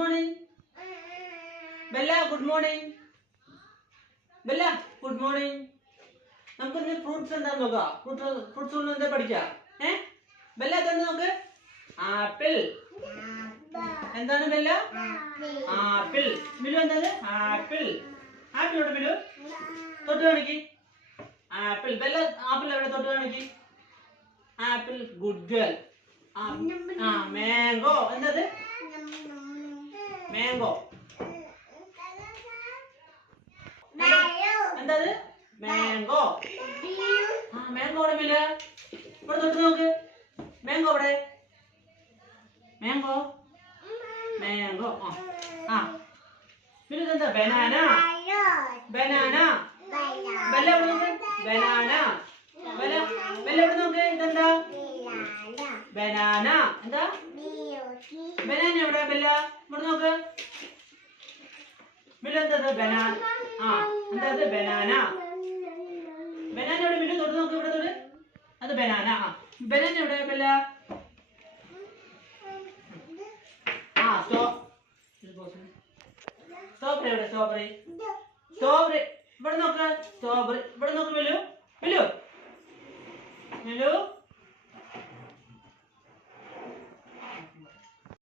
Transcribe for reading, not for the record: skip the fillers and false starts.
morning. Bella, good morning. Bella, good morning. നമുക്ക് ഇന്ന് fruits എന്താന്ന് നോക്കാം. ഫ്രൂട്ട്സ് ഒന്നും എന്താ പഠിക്കാം. ബെല്ല എന്താണ് നോക്ക്. ആപ്പിൾ. എന്താണ് ബെല്ല? ആപ്പിൾ. മിലു എന്താണ്? ആപ്പിൾ. ആപ്പിൾ എവിടെ മിലു? തൊട്ട് കാണിക്ക്. ആപ്പിൾ. ബെല്ല ആപ്പിൾ എവിടെ തൊട്ട് കാണിക്ക്. ആപ്പിൾ. Good girl. മാംഗോ. എന്തത്? മാംഗോ. എന്തത്? മാംഗോ. മാംഗോ എവിടെ മില? ഇവിടെ തൊട്ട് നോക്ക്. മാംഗോ എവിടെ? മാംഗോ. മാംഗോ. പിന്നെ ഇതെന്താ? ബനാന. ബനാന. ബെല്ല എവിടെ നോക്ക്. ബനാന. ബെല്ല എവിടെ നോക്ക്. ഇതെന്താ? ബനാന. എന്താ? ബനാന എവിടെ ബെല്ല? ഇവിടെ നോക്ക്. ബെല്ല എന്താ? ബനാന. എന്താ? ബനാന. ബനാന എവിടെ മില്ലു? തൊട്ട് നോക്ക്. ഇവിടെ തൊട്ട്. അത് ബനാന. ബനാന എവിടെ ബെല്ല? സ്ട്രോബെറി എവിടെ? സ്ട്രോബെറി. സ്ട്രോബെറി ഇവിടെ നോക്ക്. സ്ട്രോബെറി ഇവിടെ നോക്ക് മില്ലു. മില്ലു. മില്ലു